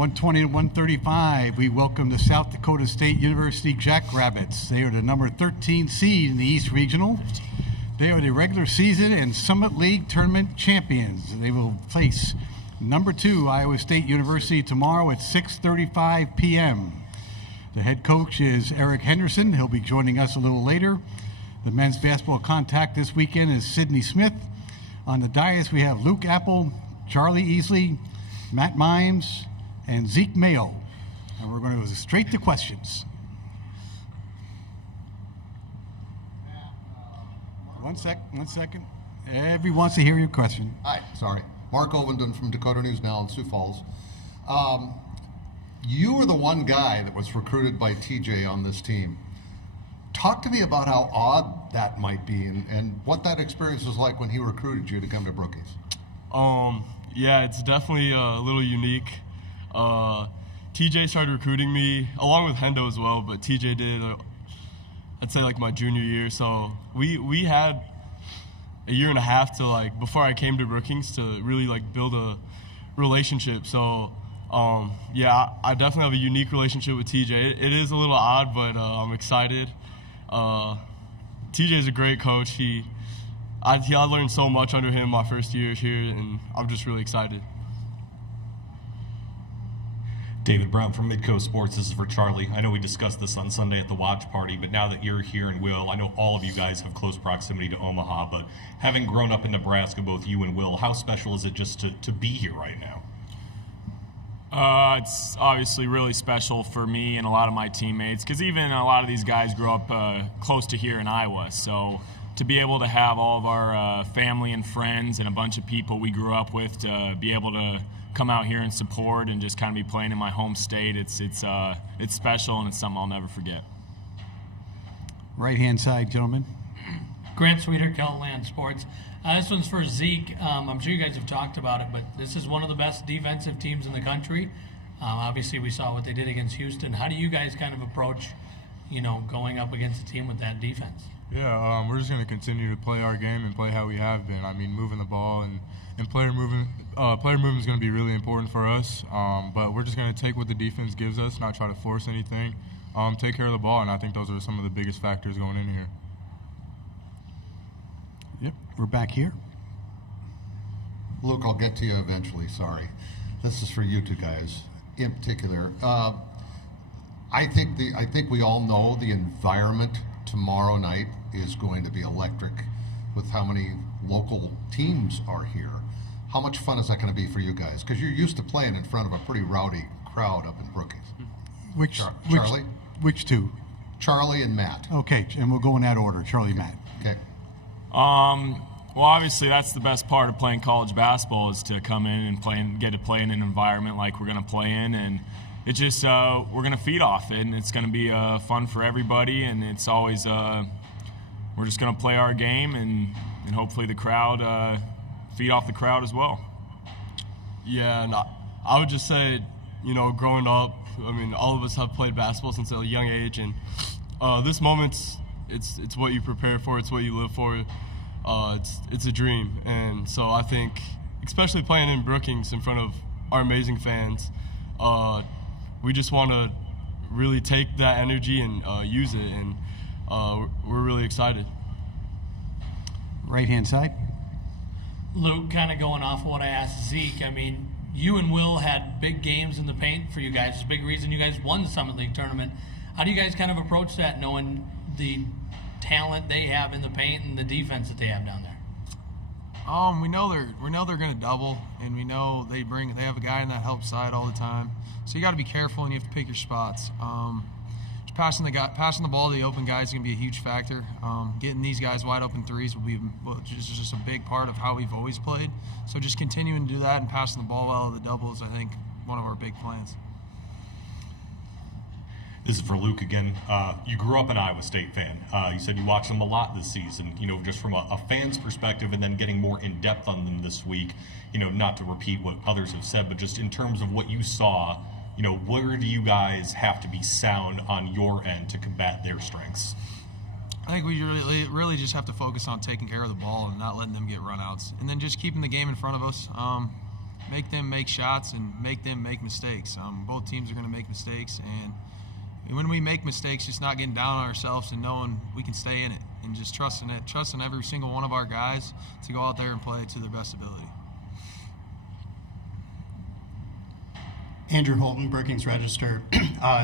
120 to 135, we welcome the South Dakota State University Jackrabbits. They are the number 13 seed in the East Regional. They are the regular season and Summit League tournament champions. They will face number 2 Iowa State University tomorrow at 6:35 p.m. The head coach is Eric Henderson. He'll be joining us a little later. The men's basketball contact this weekend is Sidney Smith. On the dais, we have Luke Appel, Charlie Easley, Matt Mims, and Zeke Mayo. And we're going to go straight to questions. One second. Everyone wants to hear your question. Hi, sorry. Mark Ovenden from Dakota News Now in Sioux Falls. You were the one guy that was recruited by TJ on this team. Talk to me about how odd that might be and what that experience was like when he recruited you to come to Brookings. Yeah, it's definitely a little unique. TJ started recruiting me along with Hendo as well, but TJ did, I'd say like my junior year. So we had a year and a half to before I came to Brookings to really build a relationship. So yeah, I definitely have a unique relationship with TJ. It is a little odd, but I'm excited. TJ is a great coach. I learned so much under him my first year here, and I'm just really excited. David Brown from Midcoast Sports. This is for Charlie. I know we discussed this on Sunday at the watch party, but now that you're here and Will, I know all of you guys have close proximity to Omaha, but having grown up in Nebraska, both you and Will, how special is it just to be here right now? It's obviously really special for me and a lot of my teammates because even a lot of these guys grew up close to here in Iowa. So to be able to have all of our family and friends and a bunch of people we grew up with to be able to come out here and support and just kind of be playing in my home state, it's special and it's something I'll never forget. Right-hand side, gentlemen. Grant Sweeter, Land Sports. This one's for Zeke. I'm sure you guys have talked about it, but this is one of the best defensive teams in the country. Obviously, we saw what they did against Houston. How do you guys kind of approach, going up against a team with that defense? Yeah, we're just going to continue to play our game and play how we have been. I mean, moving the ball and player movement is going to be really important for us. But we're just going to take what the defense gives us, not try to force anything. Take care of the ball, and I think those are some of the biggest factors going in here. Yep, we're back here. Luke, I'll get to you eventually, sorry. This is for you two guys in particular. I think we all know the environment tomorrow night is going to be electric with how many local teams are here. How much fun is that going to be for you guys? Because you're used to playing in front of a pretty rowdy crowd up in Brookings. Charlie? Which two? Charlie and Matt. Okay, and we'll go in that order. Charlie, Matt. Okay. Well, obviously that's the best part of playing college basketball is to come in and get to play in an environment like we're going to play in, and it's just we're going to feed off it, and it's going to be fun for everybody, and it's always we're just going to play our game, and hopefully the crowd feed off the crowd as well. Yeah, and I would just say, growing up, I mean, all of us have played basketball since a young age, and this moment's it's what you prepare for, it's what you live for. It's a dream, and so I think, especially playing in Brookings in front of our amazing fans, we just want to really take that energy and use it, and we're really excited. Right-hand side. Luke, kind of going off of what I asked Zeke, I mean, you and Will had big games in the paint for you guys. It's a big reason you guys won the Summit League tournament. How do you guys kind of approach that, knowing the talent they have in the paint and the defense that they have down there? We know they're going to double, and we know they have a guy in that help side all the time. So you got to be careful, and you have to pick your spots. Just passing the ball to the open guys is going to be a huge factor. Getting these guys wide open threes will be just a big part of how we've always played. So just continuing to do that and passing the ball well at the double is, I think, one of our big plans. This is for Luke again. You grew up an Iowa State fan. You said you watched them a lot this season, just from a fan's perspective, and then getting more in depth on them this week, not to repeat what others have said, but just in terms of what you saw, where do you guys have to be sound on your end to combat their strengths? I think we really just have to focus on taking care of the ball and not letting them get runouts, and then just keeping the game in front of us. make them make shots and make them make mistakes. Both teams are going to make mistakes, and when we make mistakes, just not getting down on ourselves and knowing we can stay in it and just trusting every single one of our guys to go out there and play to their best ability. Andrew Holton, Brookings Register.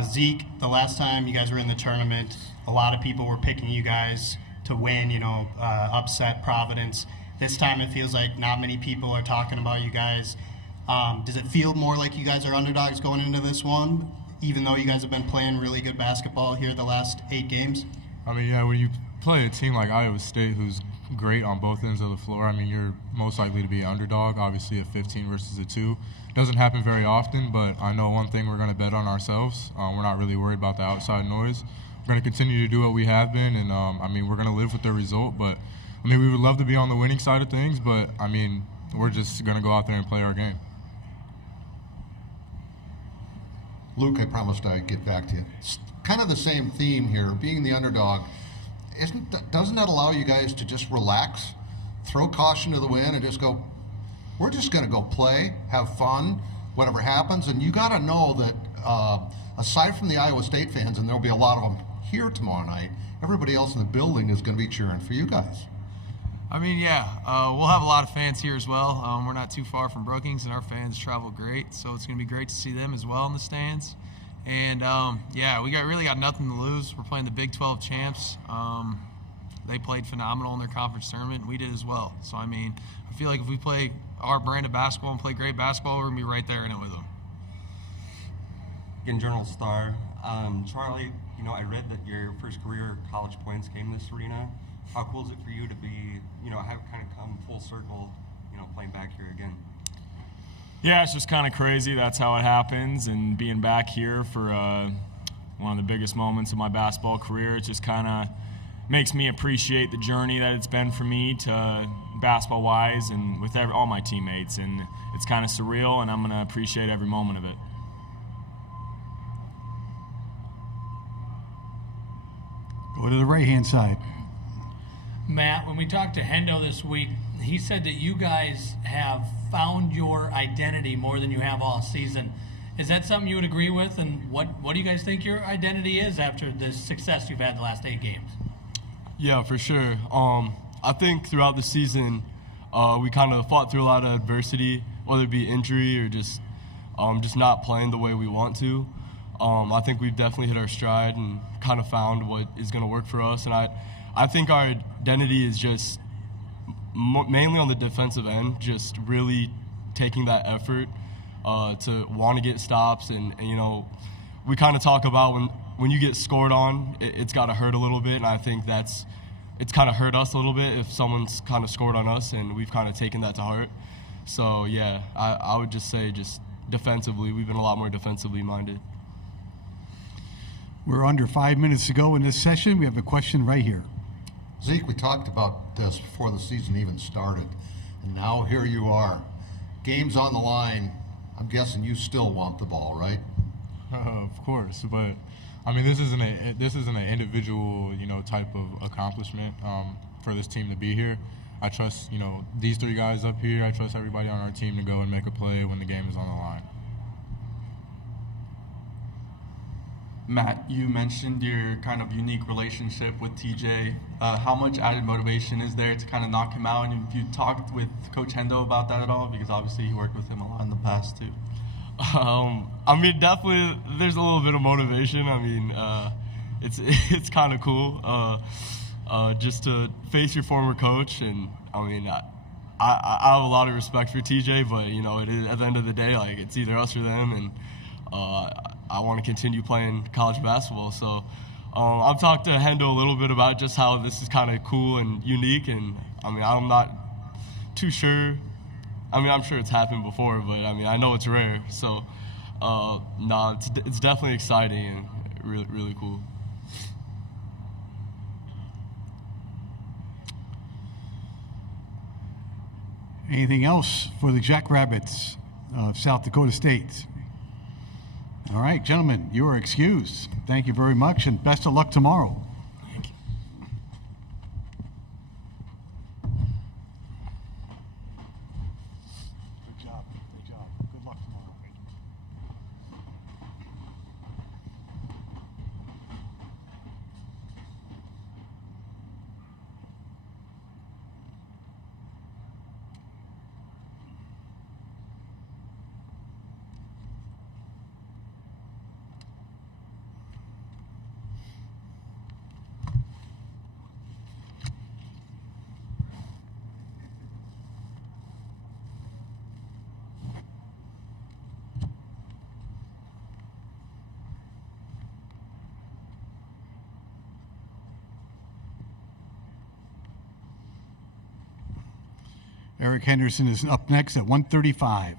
Zeke, the last time you guys were in the tournament, a lot of people were picking you guys to win, upset Providence. This time it feels like not many people are talking about you guys. Does it feel more like you guys are underdogs going into this one, even though you guys have been playing really good basketball here the last 8 games? I mean, yeah, when you play a team like Iowa State who's great on both ends of the floor, I mean, you're most likely to be an underdog, obviously a 15 versus a 2. Doesn't happen very often, but I know one thing, we're going to bet on ourselves. We're not really worried about the outside noise. We're going to continue to do what we have been, and, we're going to live with the result. But, we would love to be on the winning side of things, but, we're just going to go out there and play our game. Luke, I promised I'd get back to you. It's kind of the same theme here, being the underdog. Doesn't that allow you guys to just relax, throw caution to the wind, and just go, we're just going to go play, have fun, whatever happens? And you got to know that aside from the Iowa State fans, and there'll be a lot of them here tomorrow night, everybody else in the building is going to be cheering for you guys. We'll have a lot of fans here as well. We're not too far from Brookings, and our fans travel great, so it's going to be great to see them as well in the stands. And, we really got nothing to lose. We're playing the Big 12 champs. They played phenomenal in their conference tournament, and we did as well. So, I feel like if we play our brand of basketball and play great basketball, we're going to be right there in it with them. Again, Journal Star. Charlie, I read that your first career college points came in this arena. How cool is it for you to be, have kind of come full circle, playing back here again? Yeah, it's just kind of crazy. That's how it happens. And being back here for one of the biggest moments of my basketball career, it just kind of makes me appreciate the journey that it's been for me to basketball-wise and with all my teammates. And it's kind of surreal, and I'm going to appreciate every moment of it. Go to the right-hand side. Matt, when we talked to Hendo this week, he said that you guys have found your identity more than you have all season. Is that something you would agree with? And what do you guys think your identity is after the success you've had the last 8 games? Yeah, for sure. I think throughout the season, we kind of fought through a lot of adversity, whether it be injury or just not playing the way we want to. I think we've definitely hit our stride and kind of found what is going to work for us. And I think our identity is just mainly on the defensive end, just really taking that effort to want to get stops. And we kind of talk about when you get scored on, it's got to hurt a little bit. And I think it's kind of hurt us a little bit if someone's kind of scored on us, and we've kind of taken that to heart. So, yeah, I would just say just defensively, we've been a lot more defensively minded. We're under 5 minutes to go in this session. We have a question right here. Zeke, we talked about this before the season even started, and now here you are. Game's on the line. I'm guessing you still want the ball, right? Of course, but this isn't an individual type of accomplishment for this team to be here. I trust these 3 guys up here. I trust everybody on our team to go and make a play when the game is on the line. Matt, you mentioned your kind of unique relationship with TJ. How much added motivation is there to kind of knock him out? And if you talked with Coach Hendo about that at all? Because obviously you worked with him a lot in the past too. Definitely there's a little bit of motivation. It's kind of cool just to face your former coach. And I have a lot of respect for TJ, but at the end of the day, like, it's either us or them. And I want to continue playing college basketball. So I've talked to Hendo a little bit about just how this is kind of cool and unique. And I'm not too sure. I'm sure it's happened before, but I know it's rare. So it's definitely exciting and really, really cool. Anything else for the Jackrabbits of South Dakota State? All right, gentlemen, you are excused. Thank you very much, and best of luck tomorrow. Thank you. Good job. Good job. Eric Henderson is up next at 135.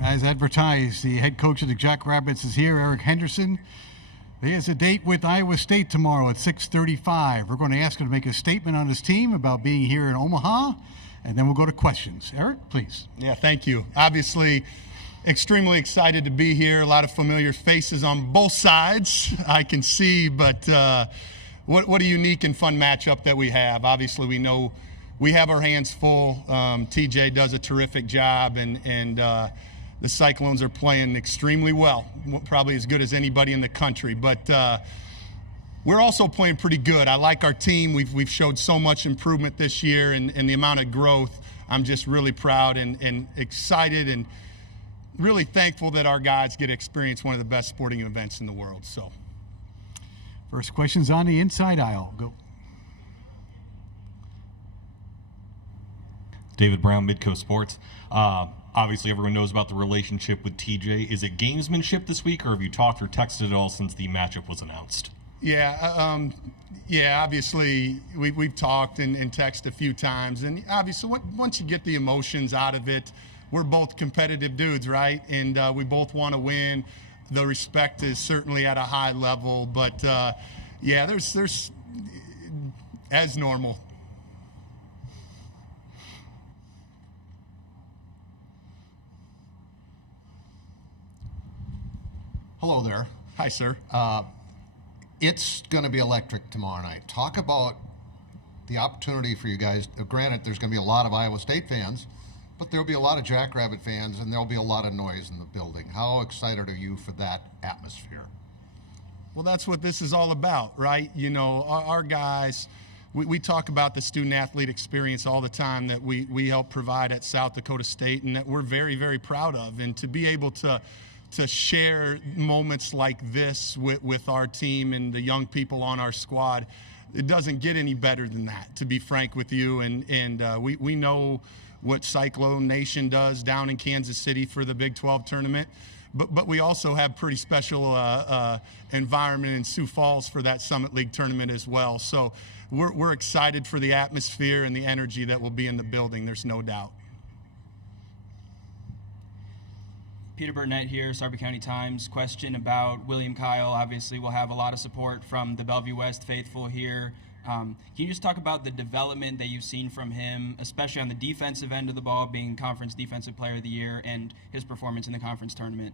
As advertised, the head coach of the Jackrabbits is here, Eric Henderson. He has a date with Iowa State tomorrow at 6:35. We're going to ask him to make a statement on his team about being here in Omaha, and then we'll go to questions. Eric, please. Yeah, thank you. Obviously, extremely excited to be here. A lot of familiar faces on both sides, I can see, but what a unique and fun matchup that we have. Obviously, we know we have our hands full. TJ does a terrific job, and the Cyclones are playing extremely well, probably as good as anybody in the country. But we're also playing pretty good. I like our team. We've showed so much improvement this year, and the amount of growth. I'm just really proud and excited and really thankful that our guys get to experience one of the best sporting events in the world. So, first question's on the inside aisle. Go. David Brown, Midco Sports. Obviously, everyone knows about the relationship with TJ. Is it gamesmanship this week, or have you talked or texted at all since the matchup was announced? Yeah, obviously, we've talked and texted a few times. And obviously, once you get the emotions out of it, we're both competitive dudes, right? And we both want to win. The respect is certainly at a high level. But, yeah, there's as normal. Hello there. Hi, sir. It's going to be electric tomorrow night. Talk about the opportunity for you guys. Granted, there's going to be a lot of Iowa State fans, but there'll be a lot of Jackrabbit fans, and there'll be a lot of noise in the building. How excited are you for that atmosphere? Well, that's what this is all about, right? You know, our guys, we talk about the student-athlete experience all the time that we help provide at South Dakota State, and that we're very, very proud of. And to be able to share moments like this with our team and the young people on our squad, it doesn't get any better than that, to be frank with you. And we know what Cyclone Nation does down in Kansas City for the Big 12 tournament, but we also have pretty special environment in Sioux Falls for that Summit League tournament as well. So we're excited for the atmosphere and the energy that will be in the building, there's no doubt. Peter Burnett here, Sarpy County Times. Question about William Kyle. Obviously, we'll have a lot of support from the Bellevue West faithful here. Can you just talk about the development that you've seen from him, especially on the defensive end of the ball, being Conference Defensive Player of the Year, and his performance in the conference tournament?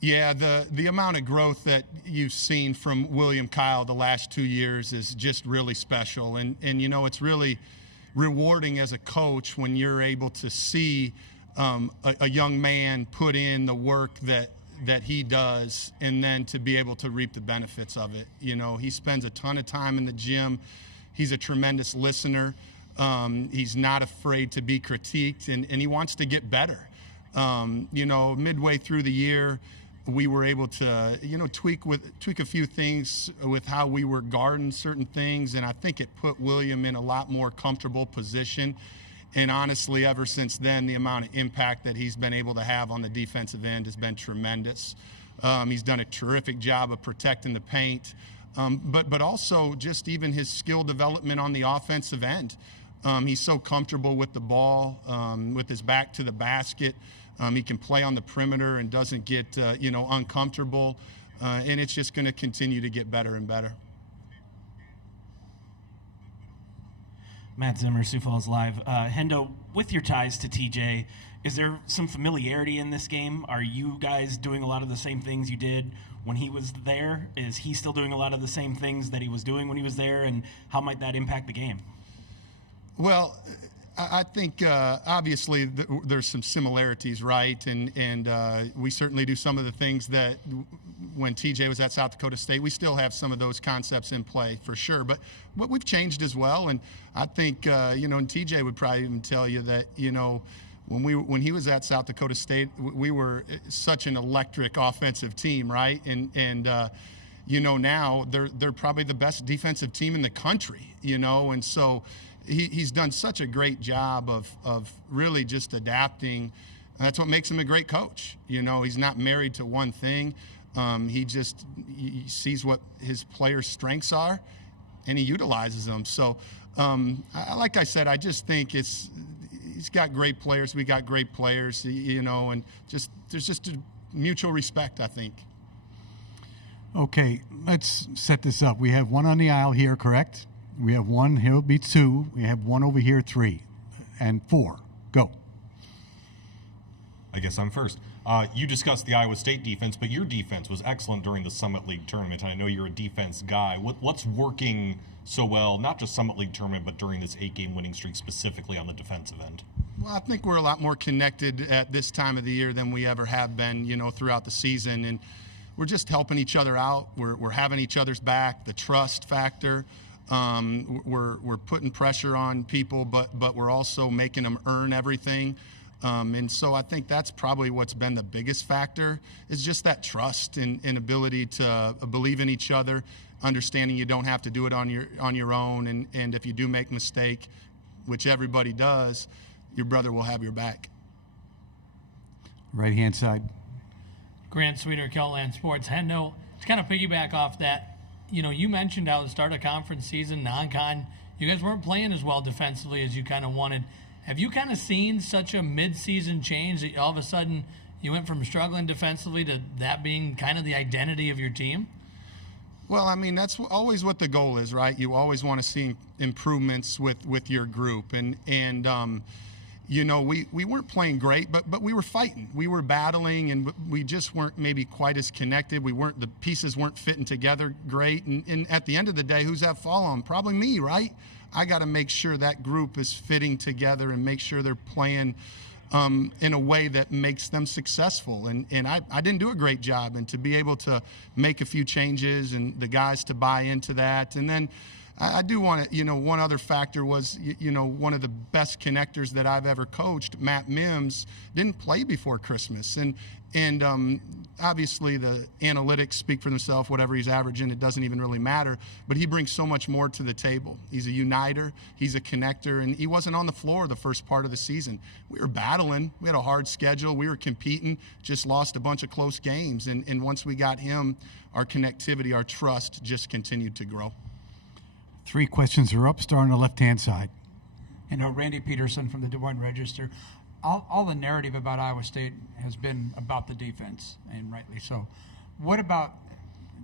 Yeah, the amount of growth that you've seen from William Kyle the last 2 years is just really special. And it's really rewarding as a coach when you're able to see a young man put in the work that he does, and then to be able to reap the benefits of it. He spends a ton of time in the gym. He's a tremendous listener. He's not afraid to be critiqued, and he wants to get better. Midway through the year, we were able to, tweak a few things with how we were guarding certain things, and I think it put William in a lot more comfortable position. And honestly, ever since then, the amount of impact that he's been able to have on the defensive end has been tremendous. He's done a terrific job of protecting the paint, but also just even his skill development on the offensive end. He's so comfortable with the ball, with his back to the basket. He can play on the perimeter and doesn't get, uncomfortable. And it's just going to continue to get better and better. Matt Zimmer, Sioux Falls Live. Hendo, with your ties to TJ, is there some familiarity in this game? Are you guys doing a lot of the same things you did when he was there? Is he still doing a lot of the same things that he was doing when he was there? And how might that impact the game? Well, I think obviously there's some similarities, right? And we certainly do some of the things that when TJ was at South Dakota State, we still have some of those concepts in play for sure. But we've changed as well. And I think, and TJ would probably even tell you that, when he was at South Dakota State, we were such an electric offensive team, right? And now they're probably the best defensive team in the country, and so he's done such a great job of really just adapting. That's what makes him a great coach. He's not married to one thing. He sees what his players' strengths are, and he utilizes them. So, like I said, I just think he's got great players. We got great players, and there's just a mutual respect, I think. Okay, let's set this up. We have one on the aisle here, correct? We have one, here will be 2. We have one over here, 3, and 4. Go. I guess I'm first. You discussed the Iowa State defense, but your defense was excellent during the Summit League tournament. I know you're a defense guy. What's working so well, not just Summit League tournament, but during this 8-game winning streak specifically on the defensive end? Well, I think we're a lot more connected at this time of the year than we ever have been, throughout the season. And we're just helping each other out. We're having each other's back, the trust factor. We're putting pressure on people, but we're also making them earn everything. And so I think that's probably what's been the biggest factor, is just that trust and ability to believe in each other, understanding you don't have to do it on your own. And if you do make a mistake, which everybody does, your brother will have your back. Right-hand side. Grant Sweeter, Kelland Sports. Hendo, to kind of piggyback off that, you mentioned how the start of conference season, non-con, you guys weren't playing as well defensively as you kind of wanted. Have you kind of seen such a mid-season change that all of a sudden you went from struggling defensively to that being kind of the identity of your team? Well, I mean, that's always what the goal is, right? You always want to see improvements with your group. And we weren't playing great, but we were fighting. We were battling, and we just weren't maybe quite as connected. The pieces weren't fitting together great. And at the end of the day, who's that fall on? Probably me, right? I got to make sure that group is fitting together and make sure they're playing in a way that makes them successful. And I didn't do a great job. And to be able to make a few changes and the guys to buy into that. And then I do want to, one other factor was, one of the best connectors that I've ever coached, Matt Mims, didn't play before Christmas. And obviously the analytics speak for themselves, whatever he's averaging, it doesn't even really matter. But he brings so much more to the table. He's a uniter, he's a connector, and he wasn't on the floor the first part of the season. We were battling. We had a hard schedule. We were competing, just lost a bunch of close games. And once we got him, our connectivity, our trust just continued to grow. 3 questions are up, starting on the left-hand side. Randy Peterson from the Des Moines Register. All the narrative about Iowa State has been about the defense, and rightly so. What about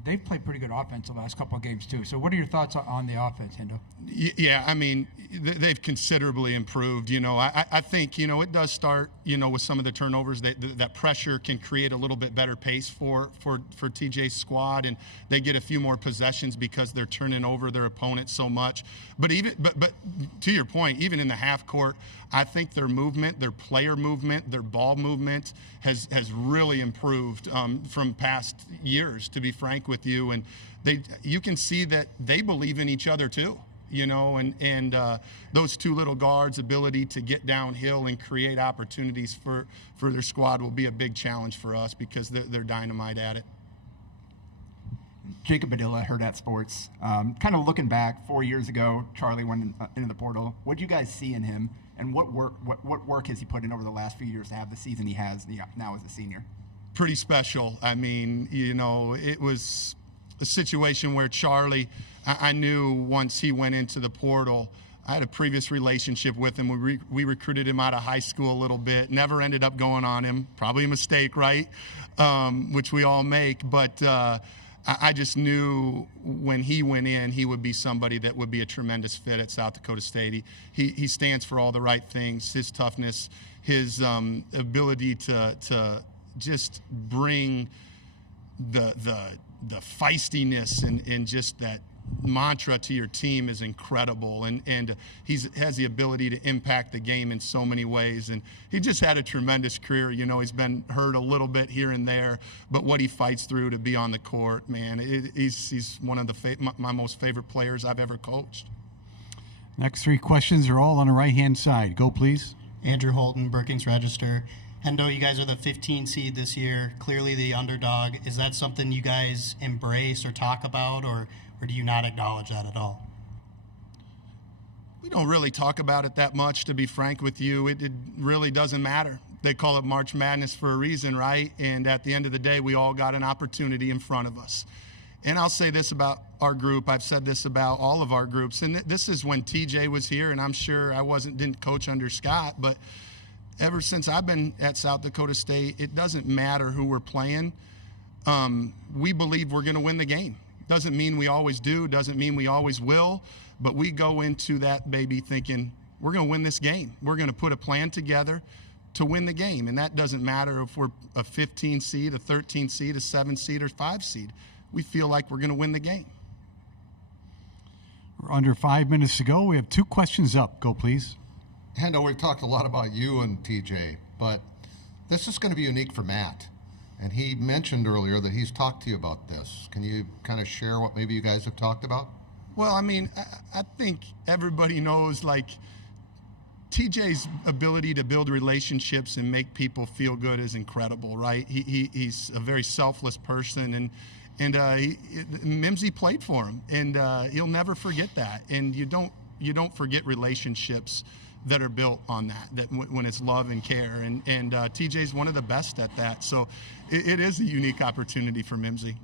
they've played pretty good offense the last couple of games too. So what are your thoughts on the offense, Hendo? Yeah, I mean, they've considerably improved. I think, it does start, with some of the turnovers. That pressure can create a little bit better pace for TJ's squad, and they get a few more possessions because they're turning over their opponent so much. But to your point, even in the half court, I think their movement, their player movement, their ball movement has really improved from past years, to be frank with you. And you can see that they believe in each other too, and those two little guards' ability to get downhill and create opportunities for their squad will be a big challenge for us because they're dynamite at it. Jacob Badilla, Hurrdat Sports. Kind of looking back 4 years ago, Charlie went into the portal. What do you guys see in him, and what work has he put in over the last few years to have the season he has now as a senior? Pretty special. I mean, it was a situation where Charlie, I knew once he went into the portal, I had a previous relationship with him. We recruited him out of high school a little bit. Never ended up going on him. Probably a mistake, right? Which we all make. But I just knew when he went in, he would be somebody that would be a tremendous fit at South Dakota State. He stands for all the right things. His toughness, his ability to just bring the feistiness and just that mantra to your team is incredible, and he has the ability to impact the game in so many ways, and he just had a tremendous career. He's been hurt a little bit here and there, but what he fights through to be on the court, man, he's one of my most favorite players I've ever coached. Next three questions are all on the right-hand side. Go, please. Andrew Holton, Brookings Register. Hendo, you guys are the 15 seed this year, clearly the underdog. Is that something you guys embrace or talk about, or do you not acknowledge that at all? We don't really talk about it that much, to be frank with you. It really doesn't matter. They call it March Madness for a reason, right? And at the end of the day, we all got an opportunity in front of us. And I'll say this about our group. I've said this about all of our groups. And this is when TJ was here, and I'm sure I didn't coach under Scott, but ever since I've been at South Dakota State, it doesn't matter who we're playing. We believe we're going to win the game. Doesn't mean we always do, doesn't mean we always will, but we go into that baby thinking we're going to win this game. We're going to put a plan together to win the game, and that doesn't matter if we're a 15 seed, a 13 seed, a 7 seed, or 5 seed. We feel like we're going to win the game. We're under 5 minutes to go. We have 2 questions up. Go, please. Hendo, we've talked a lot about you and TJ, but this is going to be unique for Matt. And he mentioned earlier that he's talked to you about this. Can you kind of share what maybe you guys have talked about? Well, I mean, I think everybody knows, like, TJ's ability to build relationships and make people feel good is incredible, right? He's a very selfless person, and Mimsy played for him, and he'll never forget that. And you don't forget relationships that are built on that when it's love and care, and TJ's one of the best at that. So it is a unique opportunity for Mimsy.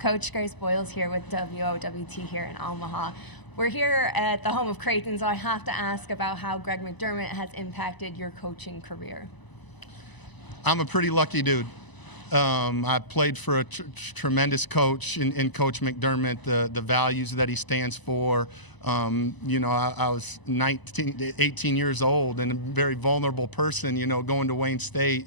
Coach Grace Boyles here with WOWT here in Omaha. We're here at the home of Creighton, so I have to ask about how Greg McDermott has impacted your coaching career. I'm a pretty lucky dude. I played for a tremendous coach in Coach McDermott, the values that he stands for. I was 18 years old and a very vulnerable person, going to Wayne State,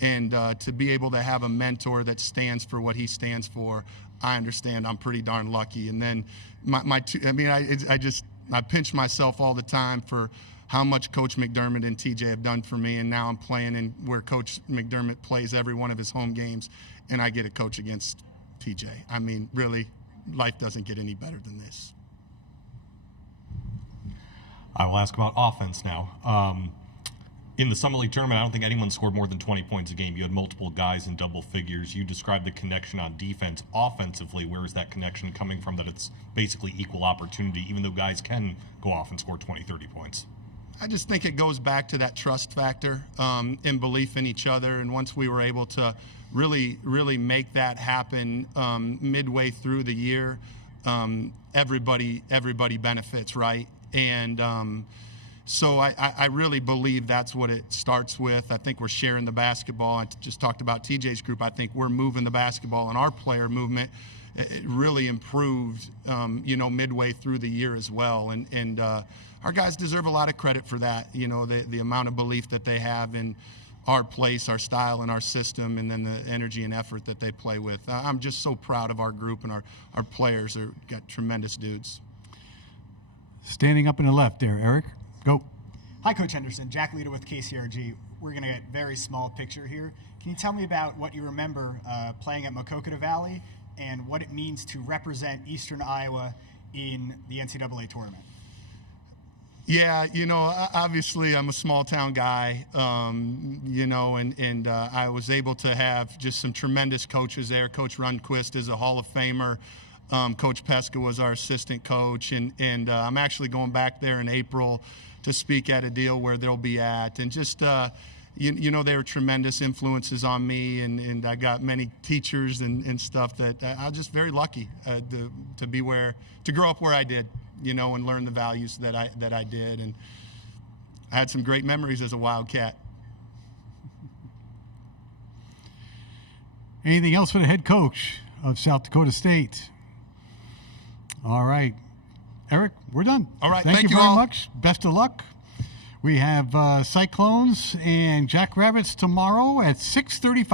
and to be able to have a mentor that stands for what he stands for, I understand I'm pretty darn lucky. And then I pinch myself all the time for how much Coach McDermott and TJ have done for me, and now I'm playing in where Coach McDermott plays every one of his home games, and I get to coach against TJ. I mean, really, life doesn't get any better than this. I will ask about offense now. In the Summit League Tournament, I don't think anyone scored more than 20 points a game. You had multiple guys in double figures. You described the connection on defense. Offensively, where is that connection coming from, that it's basically equal opportunity, even though guys can go off and score 20, 30 points? I just think it goes back to that trust factor and belief in each other. And once we were able to really, really make that happen midway through the year, everybody benefits, right? And So I really believe that's what it starts with. I think we're sharing the basketball. I just talked about TJ's group. I think we're moving the basketball, and our player movement it really improved, midway through the year as well. And our guys deserve a lot of credit for that. The amount of belief that they have in our place, our style, and our system, and then the energy and effort that they play with. I'm just so proud of our group, and our players are got tremendous dudes. Standing up in the left there, Eric. Go. Hi, Coach Henderson. Jack Lita with KCRG. We're going to get very small picture here. Can you tell me about what you remember playing at Makokata Valley and what it means to represent Eastern Iowa in the NCAA tournament? Yeah, obviously I'm a small town guy, and I was able to have just some tremendous coaches there. Coach Rundquist is a Hall of Famer. Coach Pesca was our assistant coach, and I'm actually going back there in April to speak at a deal where they'll be at. And just, they were tremendous influences on me, and I got many teachers and stuff that I'm just very lucky to grow up where I did, and learn the values that I did. And I had some great memories as a Wildcat. Anything else for the head coach of South Dakota State? All right. Eric, we're done. All right. Thank you very all. much. Best of luck. We have Cyclones and Jackrabbits tomorrow at 6:35.